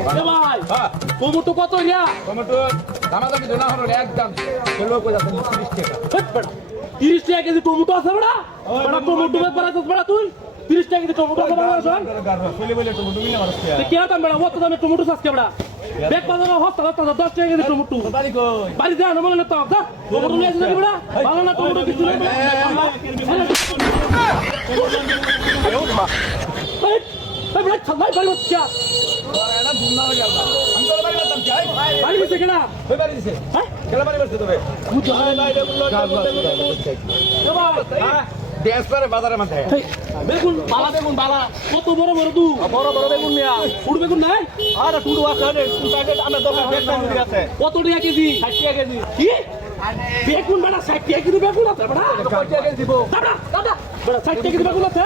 এ ভাই টমেটো কত রিয়া টমেটো দামাদামি তো না হলো একদম লোক যাচ্ছে 30 টাকা 30 টাকা কেজি টমেটো আছে বড়া বড়া টমেটো বেপার আছে বড়া তুই 30 টাকা কেজি টমেটো আছে বড়া শোন চলে বলে টমেটো মিলে মারছে তে কি দাম বড়া কত দামে টমেটো আছে বড়া বেক বাজারে হস্তা 10 টাকা কেজি টমেটো বাড়ি কই বাড়ি যা না মানে তো দা টমেটো নিয়ে আসি বড়া ভালো না টমেটো কিছু না এই বড়া খাই বাড়ি হচ্ছে এটা দুনা হয়ে গেল আমি তো বাড়ি যেতাম যাই বাড়ি দিছে কেনা ওই বাড়ি দিছে হ্যাঁ কেলা বাড়ি বসে তবে বুঝো ভাই ভাই রে বললো এ ভাই হ্যাঁ দেশ করে বাজারে মধ্যে বেগুন বালা বেগুন বালা কত বড় বড় তু বড় বড় বেগুন নিয়া ফুড বেগুন নাই আরে টুডু আছে রে টু সাইডে আমরা দোকান বেচতে আছে কত টাকা কেজি 60 টাকা কেজি কি বেগুন বড়া 60 টাকা কেজি বেগুন আছে বড়া 60 টাকা কেজি দিব দাদা দাদা বড়া 60 টাকা কেজি বেগুন আছে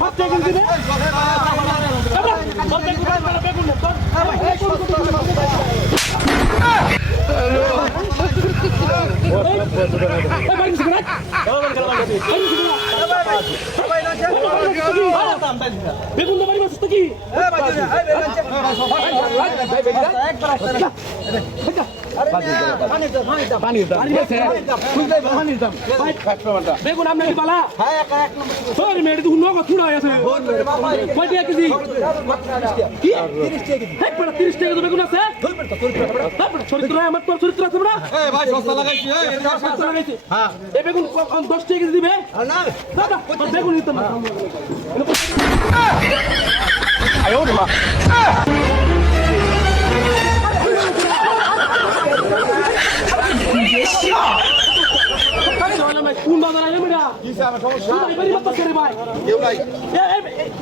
60 টাকা কেজি দিবে দাদা বেগুন বেগুন বাড়ি মাছ কি বেগুন আপনার কি পালা মেয়েটি তো নগদ ছুড়া আছে কয় টাকা কেজি কি 30 টাকা বেগুন আছে চরিত্র আমার তোর চরিত্র আছে না ভাই সস্তা লাগাইছি সস্তা লাগাইছি এই বেগুন 10 টাকা কেজি দিবে না দাদা বেগুন নিতাম না আয়ো মা কোন বাজার আইলে মেডা কি স্যার সমস্যা বাড়ি বাড়ি বাচ্চা রে ভাই কেউ নাই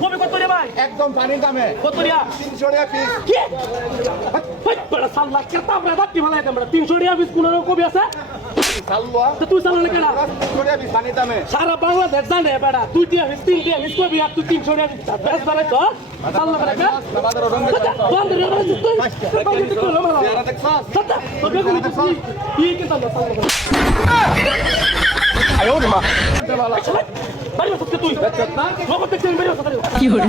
কবে কত রে ভাই একদম পানির দামে কত রিয়া 300 টাকা পিস কি ভাই বড় সাল্লা কেতা আমরা বাকি ভালো আমরা 300 টাকা পিস কোন কবি আছে সালুয়া তো তুই সাল্লা না কেনা 300 টাকা পিস পানির দামে সারা বাংলাদেশ জানে বেটা তুই দিয়া পিস 3 টাকা পিস কবি আর তুই 300 টাকা পিস বেশ বাড়াই তো সাল্লা বেটা বাজার রং বন্ধ রে বাড়াই তুই বাড়ি তো কলো মারা যারা দেখছস সাতা তো বেগুন তুই কি কি তাল সাল্লা আয়ো মা বাড়ি বাচ্চা তুই না নগদ দেখছেন বাড়ি বাচ্চা কি হরে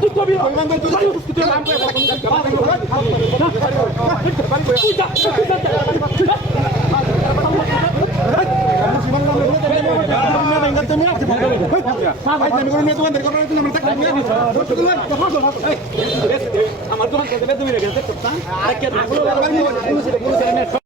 তুই কবি তুই নাম আমার দোকান থেকে তুমি রেখে